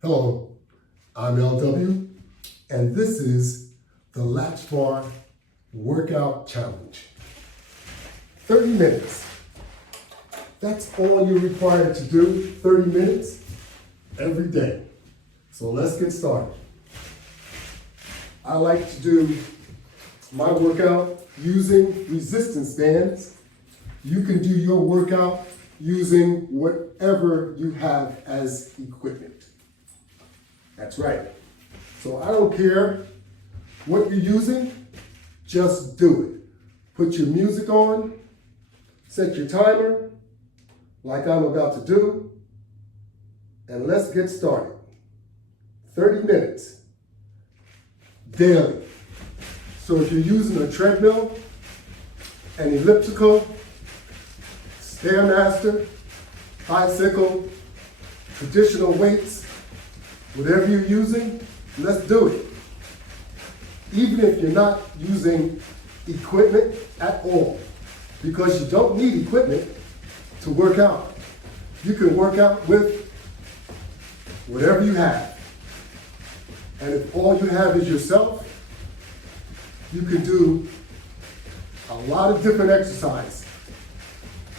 Hello, I'm LW, and this is the Latchbar Workout Challenge. 30 minutes. That's all you're required to do, 30 minutes every day. So let's get started. I like to do my workout using resistance bands. You can do your workout using whatever you have as equipment. That's right. So I don't care what you're using, just do it. Put your music on, set your timer, like I'm about to do, and let's get started. 30 minutes, daily. So if you're using a treadmill, an elliptical, Stairmaster, bicycle, traditional weights, whatever you're using, let's do it. Even if you're not using equipment at all, because you don't need equipment to work out. You can work out with whatever you have. And if all you have is yourself, you can do a lot of different exercises.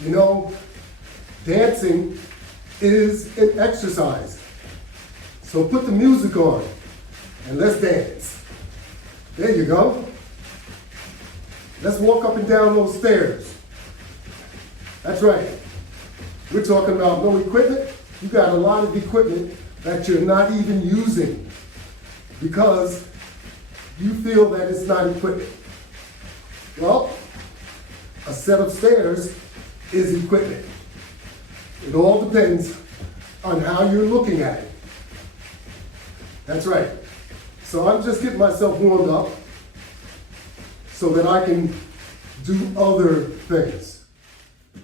You know, dancing is an exercise. So put the music on and let's dance. There you go. Let's walk up and down those stairs. That's right. We're talking about no equipment. You got a lot of equipment that you're not even using because you feel that it's not equipment. Well, a set of stairs is equipment. It all depends on how you're looking at it. That's right. So I'm just getting myself warmed up so that I can do other things.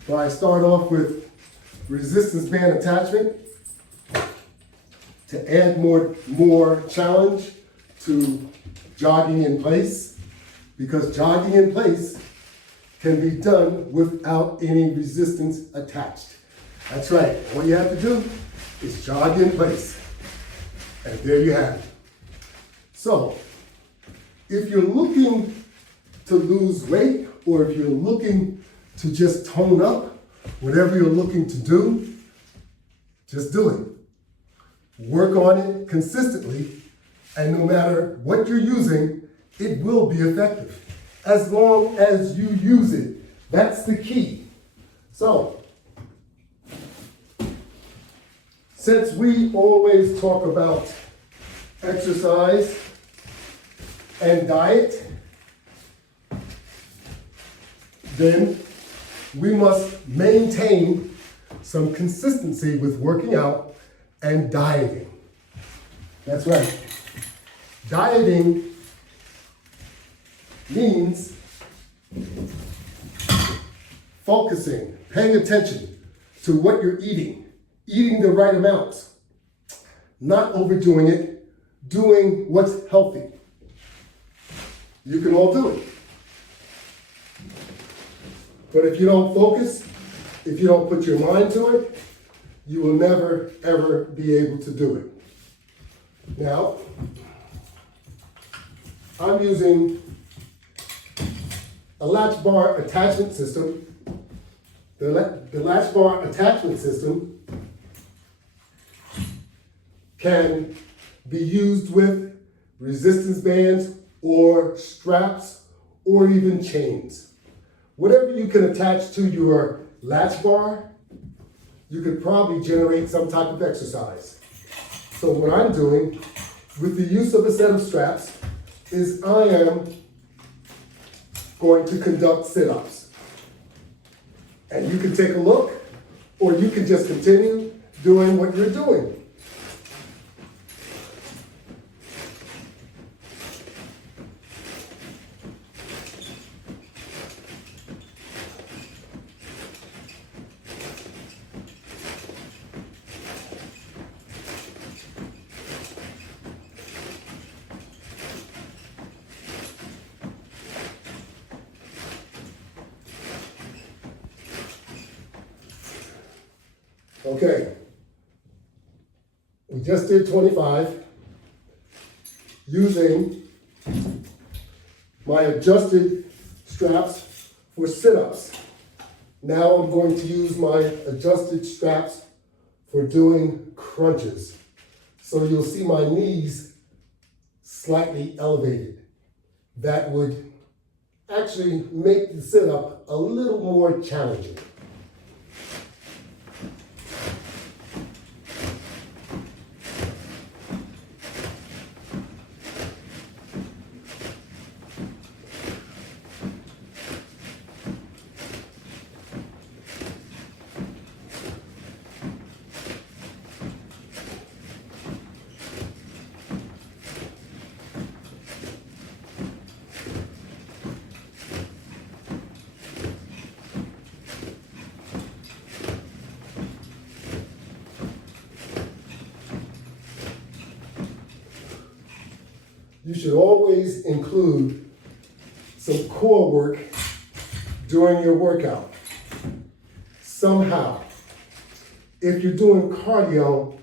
So I start off with resistance band attachment to add more challenge to jogging in place, because jogging in place can be done without any resistance attached. That's right. All you have to do is jog in place. And there you have it. So, if you're looking to lose weight, or if you're looking to just tone up, whatever you're looking to do, just do it. Work on it consistently, and no matter what you're using, it will be effective. As long as you use it, that's the key. So, since we always talk about exercise and diet, then we must maintain some consistency with working out and dieting. That's right. Dieting means focusing, paying attention to what you're eating the right amounts, not overdoing it, doing what's healthy. You can all do it. But if you don't focus, if you don't put your mind to it, you will never, ever be able to do it. Now, I'm using a Latchbar attachment system. The Latchbar attachment system can be used with resistance bands or straps or even chains. Whatever you can attach to your latch bar, you could probably generate some type of exercise. So what I'm doing with the use of a set of straps is I am going to conduct sit-ups. And you can take a look, or you can just continue doing what you're doing. Okay. We just did 25 using my adjusted straps for sit-ups. Now I'm going to use my adjusted straps for doing crunches. So you'll see my knees slightly elevated. That would actually make the sit-up a little more challenging. You should always include some core work during your workout. Somehow, if you're doing cardio,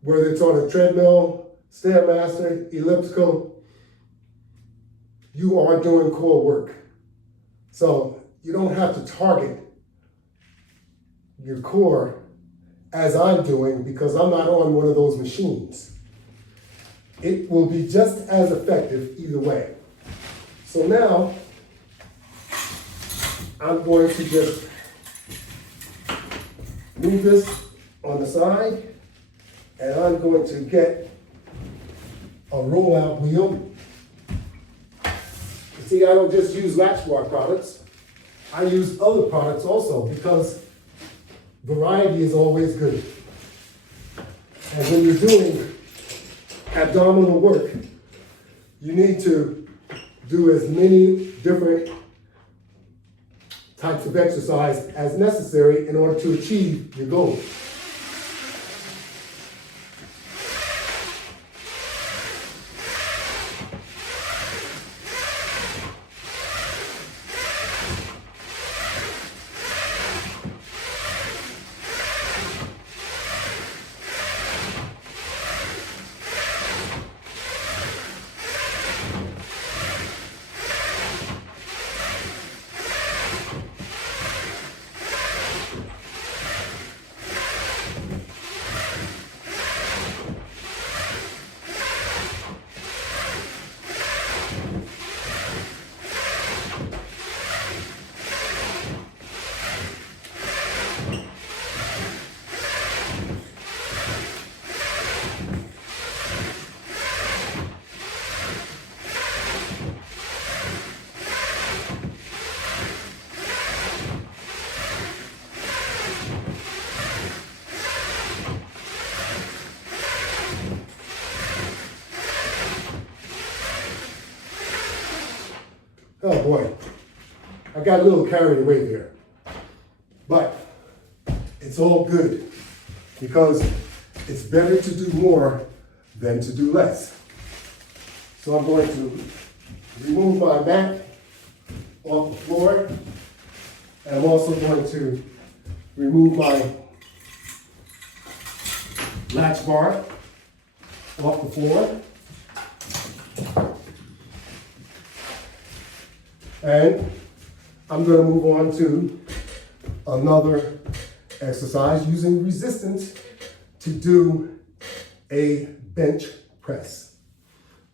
whether it's on a treadmill, Stairmaster, elliptical, you are doing core work. So you don't have to target your core as I'm doing because I'm not on one of those machines. It will be just as effective either way. So now, I'm going to just move this on the side, and I'm going to get a rollout wheel. You see, I don't just use Latchbar products. I use other products also because variety is always good. And when you're doing abdominal work, you need to do as many different types of exercise as necessary in order to achieve your goal. Oh boy, I got a little carried away there. But it's all good because it's better to do more than to do less. So I'm going to remove my mat off the floor, and I'm also going to remove my latch bar off the floor. And I'm going to move on to another exercise using resistance to do a bench press.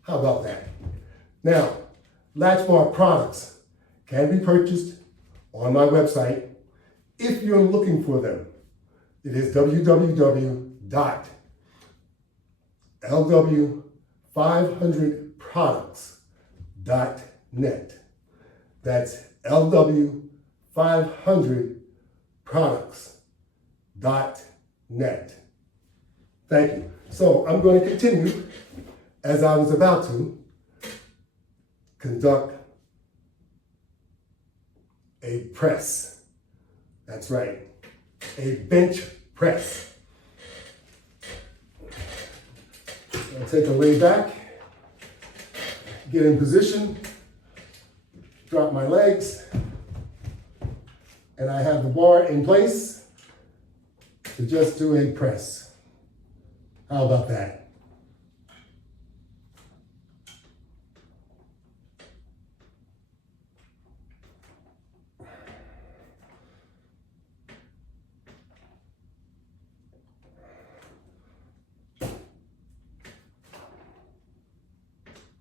How about that? Now, Latchbar products can be purchased on my website if you're looking for them. It is www.lw500products.net. That's lw500products.net. Thank you. So I'm going to continue, as I was about to, conduct a press. That's right, a bench press. I'll take a lay back, get in position, drop my legs, and I have the bar in place to just do a press. How about that?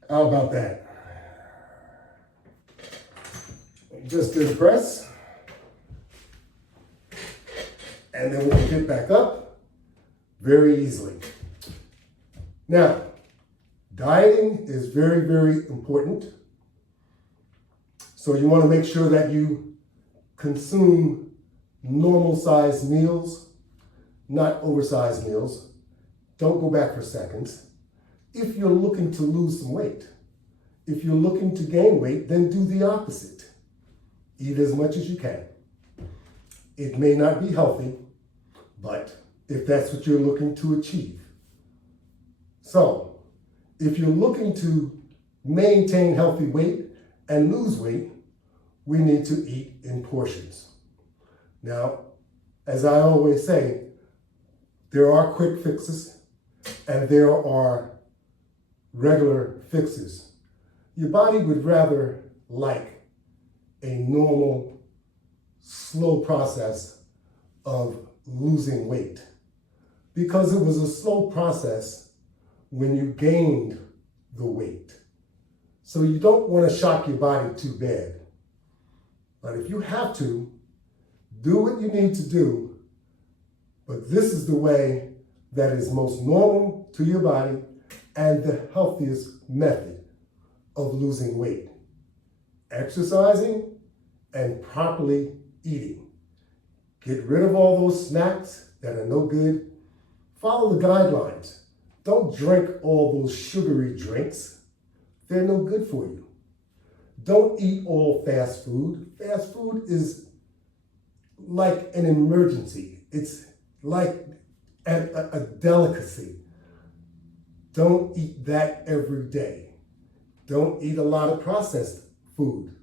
How about that? Just do the press. And then we'll get back up very easily. Now, dieting is very, very important. So you want to make sure that you consume normal sized meals, not oversized meals. Don't go back for seconds. If you're looking to lose some weight, if you're looking to gain weight, then do the opposite. Eat as much as you can. It may not be healthy, but if that's what you're looking to achieve. So, if you're looking to maintain healthy weight and lose weight, we need to eat in portions. Now, as I always say, there are quick fixes and there are regular fixes. Your body would rather like a normal, slow process of losing weight, because it was a slow process when you gained the weight. So you don't want to shock your body too bad. But if you have to, do what you need to do. But this is the way that is most normal to your body and the healthiest method of losing weight. Exercising and properly eating. Get rid of all those snacks that are no good. Follow the guidelines. Don't drink all those sugary drinks. They're no good for you. Don't eat all fast food. Fast food is like an emergency. It's like a delicacy. Don't eat that every day. Don't eat a lot of processed food.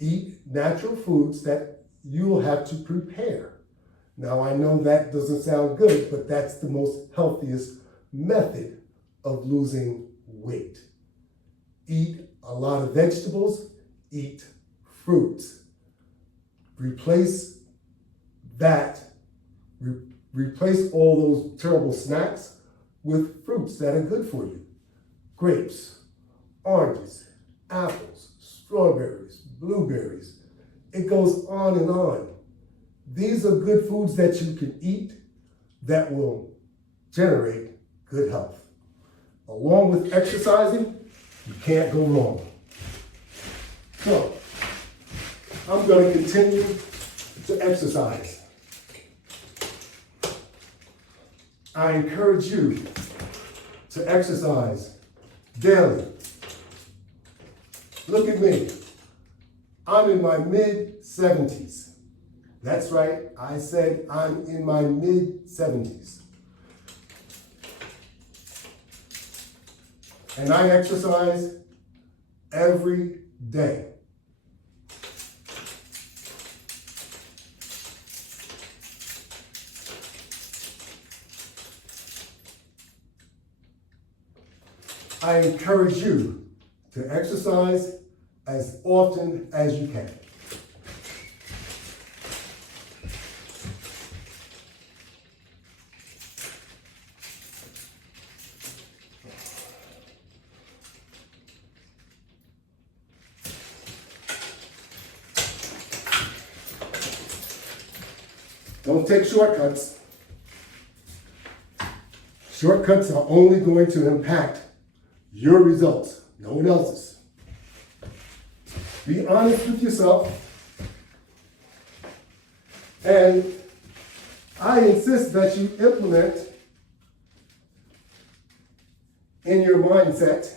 Eat natural foods that you'll have to prepare. Now, I know that doesn't sound good, but that's the most healthiest method of losing weight. Eat a lot of vegetables, eat fruits. Replace that, replace all those terrible snacks with fruits that are good for you. Grapes, oranges, apples, strawberries, blueberries. It goes on and on. These are good foods that you can eat that will generate good health. Along with exercising, you can't go wrong. So, I'm going to continue to exercise. I encourage you to exercise daily. Look at me. I'm in my mid-70s. That's right, I said I'm in my mid-70s. And I exercise every day. I encourage you to exercise as often as you can. Don't take shortcuts. Shortcuts are only going to impact your results, no one else's. Be honest with yourself. And I insist that you implement in your mindset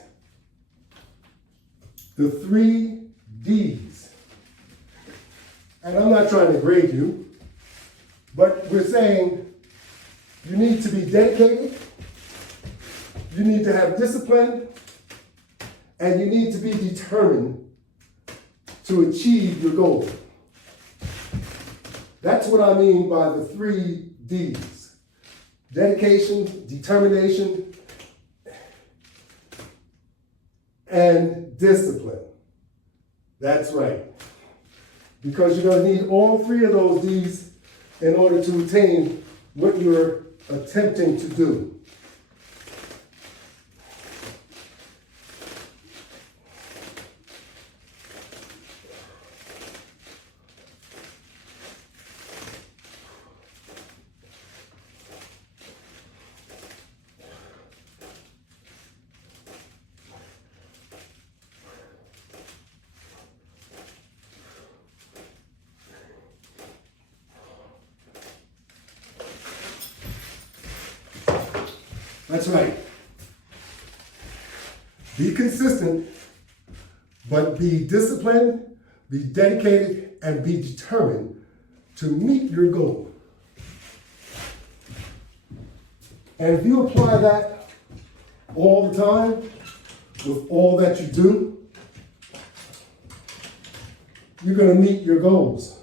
the 3 Ds. And I'm not trying to grade you, but we're saying you need to be dedicated, you need to have discipline, and you need to be determined to achieve your goal. That's what I mean by the 3 Ds. dedication, determination, and discipline. That's right. Because you're going to need all three of those D's in order to attain what you're attempting to do. That's right. Be consistent, but be disciplined, be dedicated, and be determined to meet your goal. And if you apply that all the time, with all that you do, you're going to meet your goals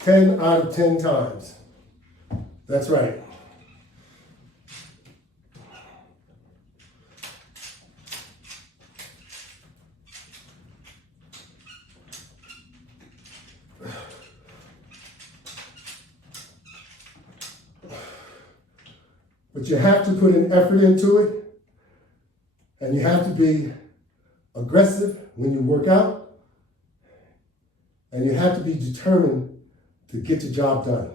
10 out of 10 times. That's right. But you have to put an effort into it, and you have to be aggressive when you work out, and you have to be determined to get the job done.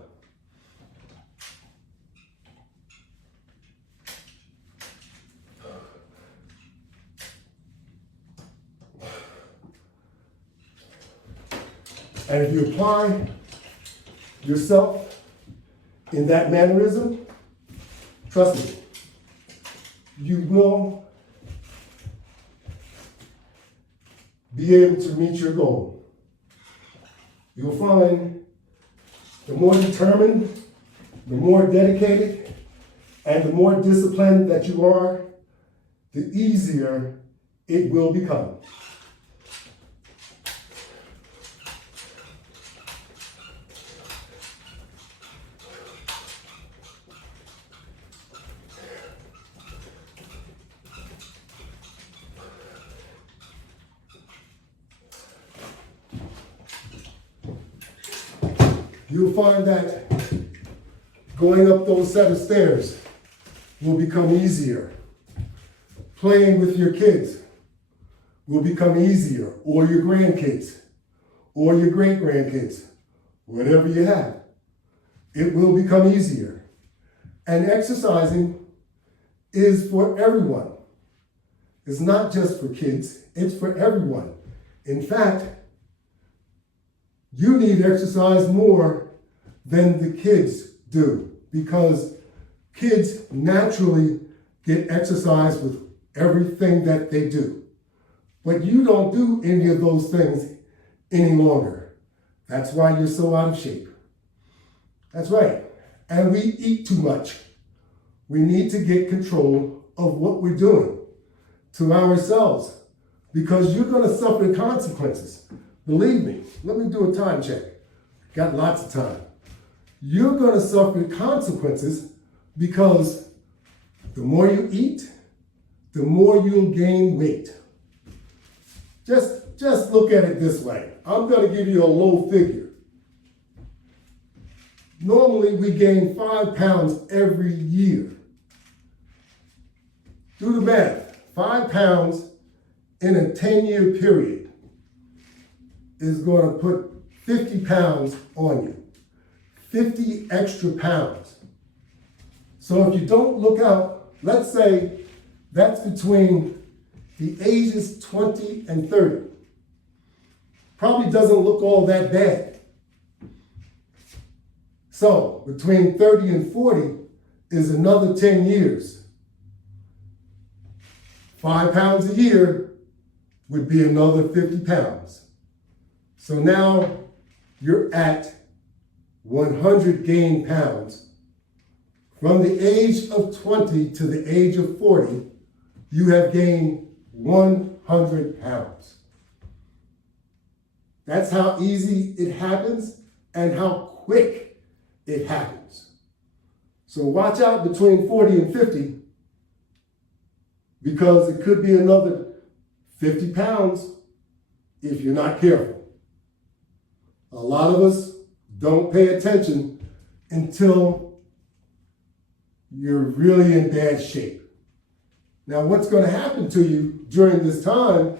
And if you apply yourself in that mannerism, trust me, you will be able to meet your goal. You'll find the more determined, the more dedicated, and the more disciplined that you are, the easier it will become. You'll find that going up those set of stairs will become easier. Playing with your kids will become easier, or your grandkids, or your great-grandkids, whatever you have. It will become easier. And exercising is for everyone. It's not just for kids, it's for everyone. In fact, you need exercise more than the kids do, because kids naturally get exercise with everything that they do. But you don't do any of those things any longer. That's why you're so out of shape. That's right. And we eat too much. We need to get control of what we're doing to ourselves, because you're going to suffer the consequences. Believe me, let me do a time check. Got lots of time. You're going to suffer the consequences, because the more you eat, the more you'll gain weight. Just look at it this way. I'm going to give you a low figure. Normally, we gain 5 pounds every year. Do the math. 5 pounds in a 10-year period is going to put 50 pounds on you. 50 extra pounds. So if you don't look out, let's say that's between the ages 20 and 30. Probably doesn't look all that bad. So between 30 and 40 is another 10 years. 5 pounds a year would be another 50 pounds. So now you're at 100 gained pounds. From the age of 20 to the age of 40, you have gained 100 pounds. That's how easy it happens and how quick it happens. So watch out between 40 and 50, because it could be another 50 pounds if you're not careful. A lot of us don't pay attention until you're really in bad shape. Now, what's going to happen to you during this time,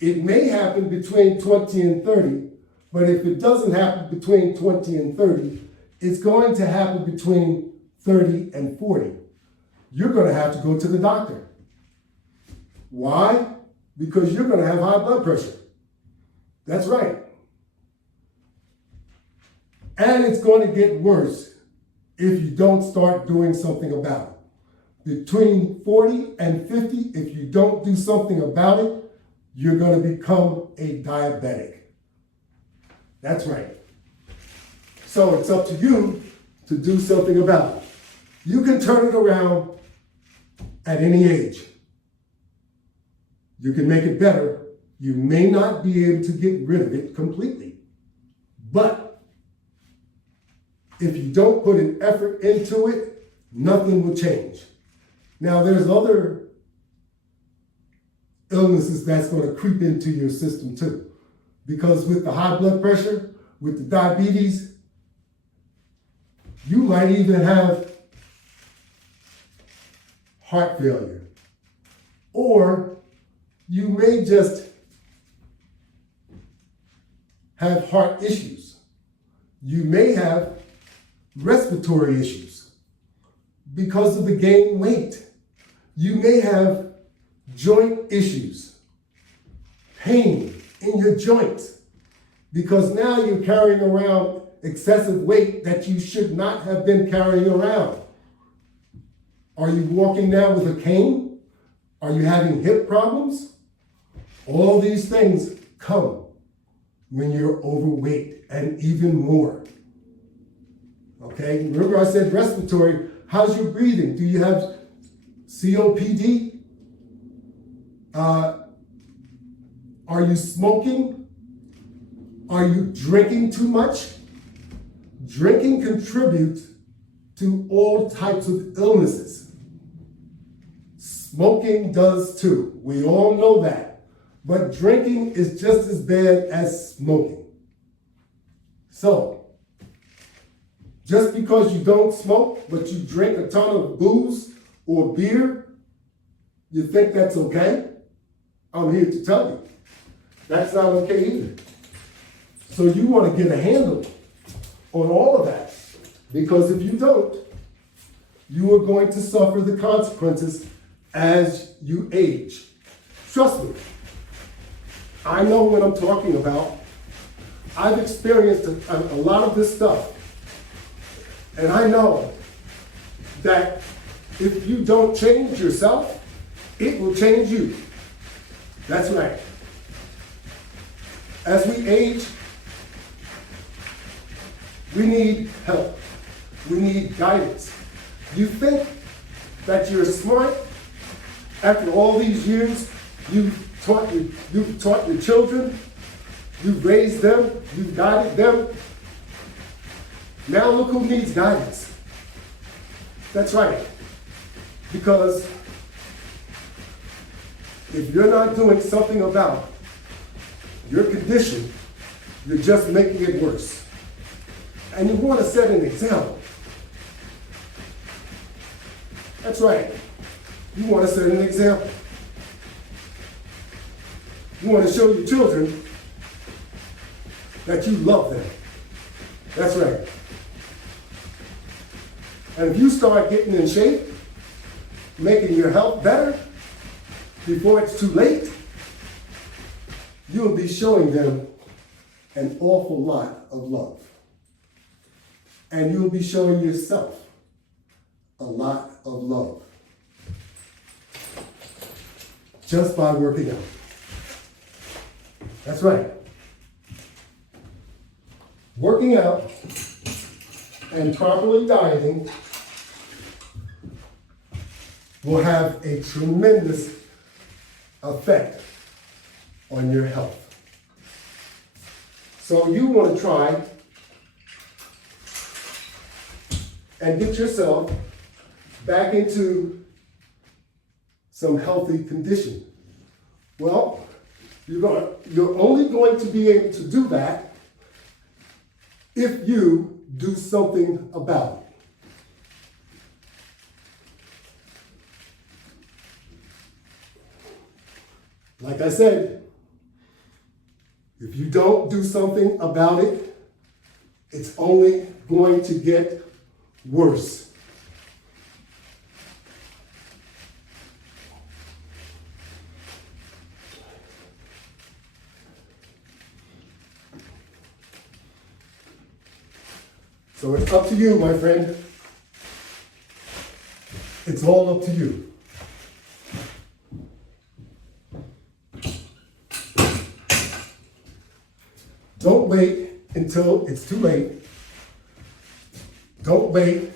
it may happen between 20 and 30, but if it doesn't happen between 20 and 30, it's going to happen between 30 and 40. You're going to have to go to the doctor. Why? Because you're going to have high blood pressure. That's right. And it's going to get worse if you don't start doing something about it. Between 40 and 50, if you don't do something about it, you're going to become a diabetic. That's right. So it's up to you to do something about it. You can turn it around at any age. You can make it better. You may not be able to get rid of it completely. But if you don't put an effort into it, nothing will change. Now, there's other illnesses that's going to creep into your system too. Because with the high blood pressure, with the diabetes, you might even have heart failure. Or you may just have heart issues. You may have respiratory issues because of the gained weight. You may have joint issues, pain in your joints, because now you're carrying around excessive weight that you should not have been carrying around. Are you walking now with a cane? Are you having hip problems? All these things come when you're overweight, and even more. Okay, remember I said respiratory. How's your breathing? Do you have COPD? Are you smoking? Are you drinking too much? Drinking contributes to all types of illnesses. Smoking does too. We all know that. But drinking is just as bad as smoking. So, just because you don't smoke, but you drink a ton of booze or beer, you think that's okay? I'm here to tell you, that's not okay either. So you want to get a handle on all of that, because if you don't, you are going to suffer the consequences as you age. Trust me, I know what I'm talking about. I've experienced a lot of this stuff. And I know that if you don't change yourself, it will change you. That's right. As we age, we need help. We need guidance. You think that you're smart after all these years? You've taught your children, you've raised them, you've guided them. Now look who needs guidance. That's right. Because if you're not doing something about your condition, you're just making it worse. And you want to set an example. That's right. You want to set an example. You want to show your children that you love them. That's right. And if you start getting in shape, making your health better before it's too late, you'll be showing them an awful lot of love. And you'll be showing yourself a lot of love just by working out. That's right. Working out and properly dieting will have a tremendous effect on your health. So you want to try and get yourself back into some healthy condition? Well, you're only going to be able to do that if you do something about it. Like I said, if you don't do something about it, it's only going to get worse. So it's up to you, my friend. It's all up to you. Don't wait until it's too late. Don't wait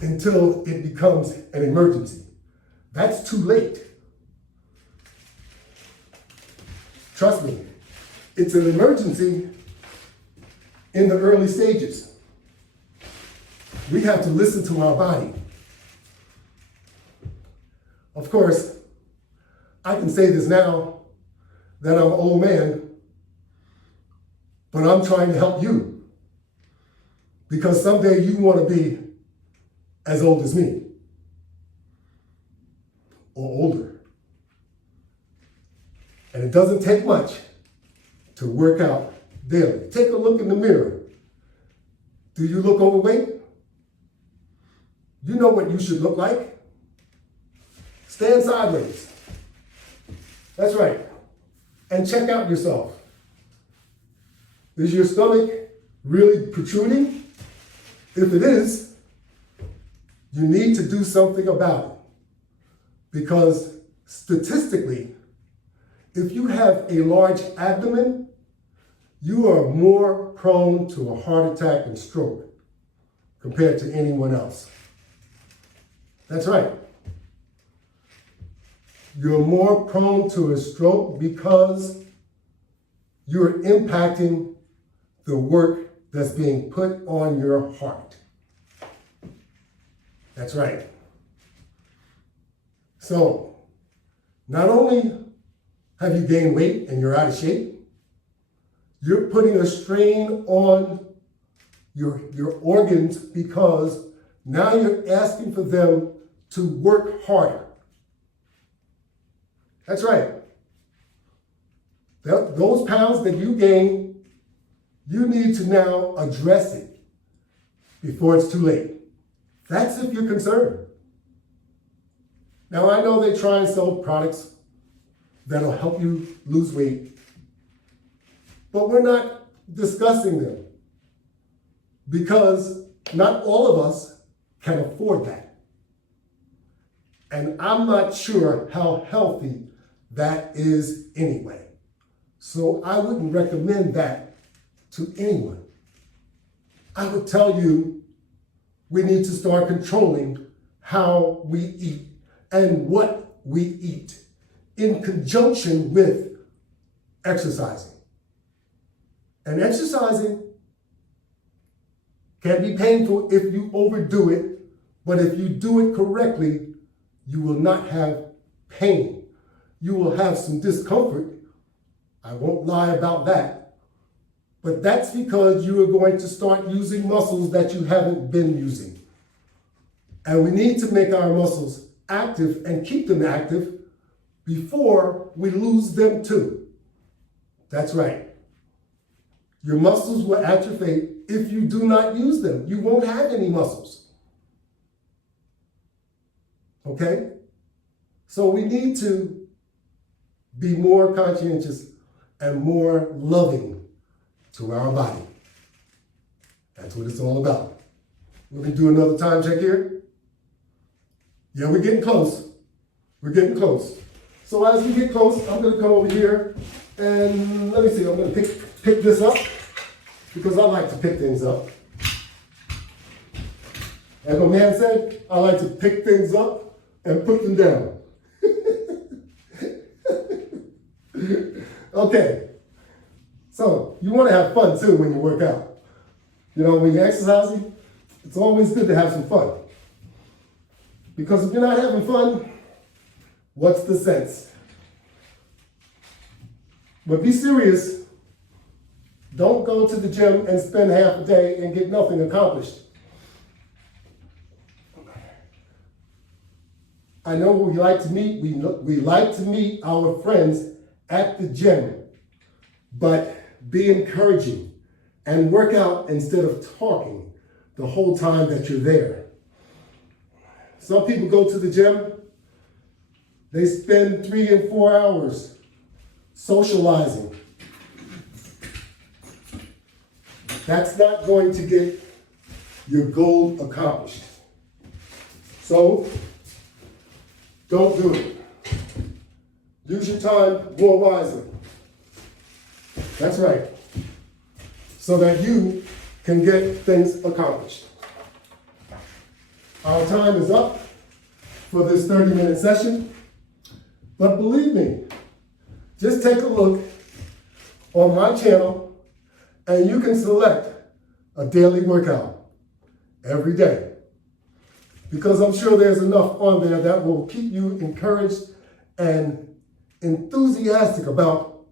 until it becomes an emergency. That's too late. Trust me, it's an emergency in the early stages. We have to listen to our body. Of course, I can say this now that I'm an old man, but I'm trying to help you, because someday you want to be as old as me or older. And it doesn't take much to work out daily. Take a look in the mirror. Do you look overweight? You know what you should look like. Stand sideways. That's right. And check out yourself. Is your stomach really protruding? If it is, you need to do something about it. Because statistically, if you have a large abdomen, you are more prone to a heart attack and stroke compared to anyone else. That's right. You're more prone to a stroke because you're impacting the work that's being put on your heart. That's right. So, not only have you gained weight and you're out of shape, you're putting a strain on your organs, because now you're asking for them to work harder. That's right. Those pounds that you gain, you need to now address it before it's too late. That's if you're concerned. Now, I know they try and sell products that'll help you lose weight, but we're not discussing them because not all of us can afford that. And I'm not sure how healthy that is anyway. So I wouldn't recommend that to anyone. I would tell you we need to start controlling how we eat and what we eat in conjunction with exercising. And exercising can be painful if you overdo it, but if you do it correctly, you will not have pain. You will have some discomfort. I won't lie about that. But that's because you are going to start using muscles that you haven't been using. And we need to make our muscles active and keep them active before we lose them too. That's right. Your muscles will atrophy if you do not use them. You won't have any muscles. Okay? So we need to be more conscientious and more loving to our body. That's what it's all about. Let me do another time check here. Yeah, we're getting close. We're getting close. So as we get close, I'm going to come over here and let me see. I'm going to pick this up because I like to pick things up. As my man said, I like to pick things up and put them down. Okay. So you want to have fun too when you work out. You know, when you're exercising, it's always good to have some fun. Because if you're not having fun, what's the sense? But be serious. Don't go to the gym and spend half a day and get nothing accomplished. I know we like to meet. We like to meet our friends at the gym, but be encouraging and work out instead of talking the whole time that you're there. Some people go to the gym, they spend 3 and 4 hours socializing. That's not going to get your goal accomplished. So, don't do it. Use your time more wisely. That's right. So that you can get things accomplished. Our time is up for this 30-minute session. But believe me, just take a look on my channel and you can select a daily workout every day. Because I'm sure there's enough on there that will keep you encouraged and enthusiastic about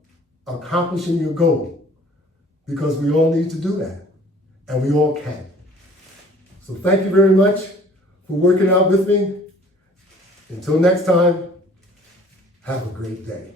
accomplishing your goal. Because we all need to do that. And we all can. So thank you very much for working out with me. Until next time, have a great day.